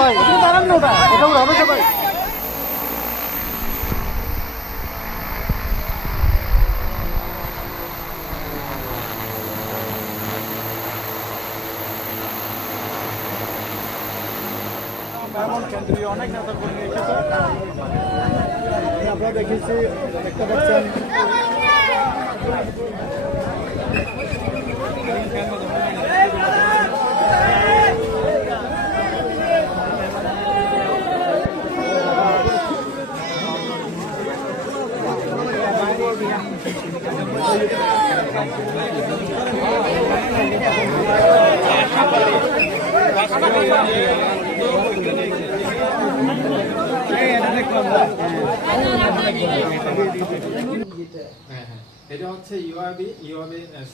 ভাই, দাঁড়ান না ওটা, এটা উড়ানো তো ভাই। আমরা দেখেছি, দেখতে পাচ্ছেন এটা হচ্ছে ইউআবি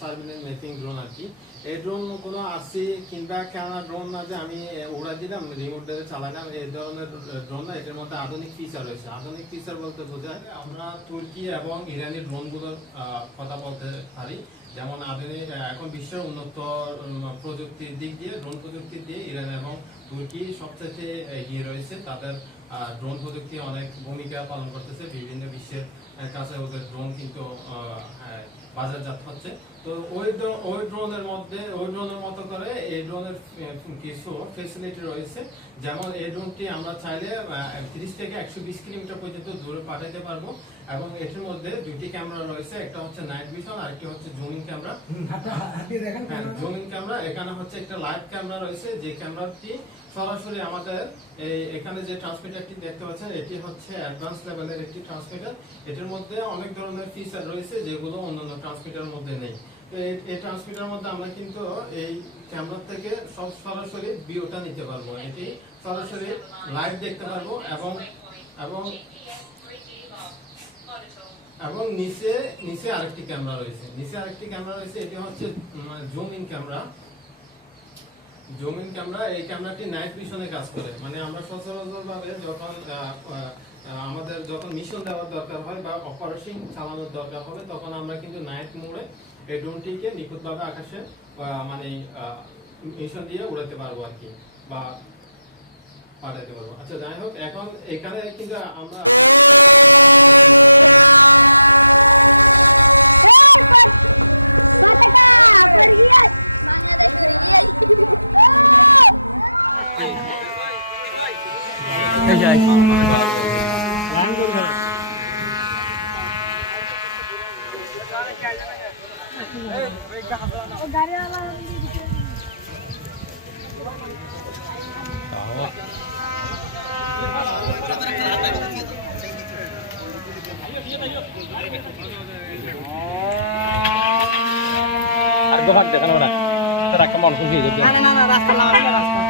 সার্ভিলেন্স ম্যাপিং ড্রোন আর কি। এই ড্রোন কোনো আরসি কিংবা ক্যামেরা ড্রোন না যে আমি উড়া দিলাম রিমোট দিয়ে চালালাম, এই ধরনের ড্রোন না। এটার মধ্যে আধুনিক ফিচার রয়েছে। আধুনিক ফিচার বলতে বোঝায় আমরা তুর্কি এবং ইরানি ড্রোনগুলো কথা বলতে পারি। যেমন আধুনিক এখন বিশ্বের উন্নত প্রযুক্তির দিক দিয়ে, ড্রোন প্রযুক্তির দিয়ে ইরান এবং তুর্কি সবচেয়ে এগিয়ে রয়েছে। তাদের ড্রোন প্রযুক্তি অনেক ভূমিকা পালন করতেছে বিভিন্ন বিশ্বের কাছে। ওদের ড্রোন কিন্তু বাজারজাত হচ্ছে। তো ওই ড্রোনের মতো করে এই ড্রোনের কিছু ফেসিলিটি রয়েছে। যেমন এই ড্রোনটি আমরা চাইলে 30 থেকে 120 কিলোমিটার পর্যন্ত দূরে পাঠাতে পারবো। এবং এটির মধ্যে দুটি ক্যামেরা রয়েছে, একটা হচ্ছে নাইট ভিশন আর একটি হচ্ছে জুমিং ক্যামেরা। জুমিং ক্যামেরা, এখানে হচ্ছে একটা লাইভ ক্যামেরা রয়েছে, যে ক্যামেরাটি সরাসরি আমাদের এখানে যে ট্রান্সমিটারটি দেখতে পাচ্ছেন, এটি হচ্ছে অ্যাডভান্স লেভেলের একটি ট্রান্সমিটার। এটির মধ্যে অনেক ধরনের ফিচার রয়েছে যেগুলো অন্যান্য ট্রান্সমিটারের মধ্যে নেই। তো এই ট্রান্সমিটারের মধ্যে আমরা কিন্তু এই ক্যামেরা থেকে সরাসরি ভিউটা নিতে পারবো, এটি সরাসরি লাইভ দেখতে পারবো। এবং নিচে আরেকটি ক্যামেরা রয়েছে, এটি হচ্ছে জুমিং ক্যামেরা। এই ক্যামেরাটি নাইট ভিশনে কাজ করে। মানে আমরা সচরাচর ভাবে যখন মিশন দেওয়ার দরকার হয় বা অপারেশন চালানোর দরকার হবে, তখন আমরা কিন্তু নাইট মোডে এই ড্রোনটিকে নিখুঁতভাবে আকাশে মানে মিশন দিয়ে উড়াতে পারবো আর কি, বা পাঠাতে পারবো। আচ্ছা, যাই হোক, এখন এখানে কিন্তু আমরা আর গোহাট দেখানো না, তারা কেমন খুশি হয়ে যাবে। না রাস্তা লাগাতে রাস্তা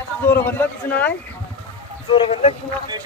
এত জোরে বললে কিছু নাই, জোরে বললে কিছু না।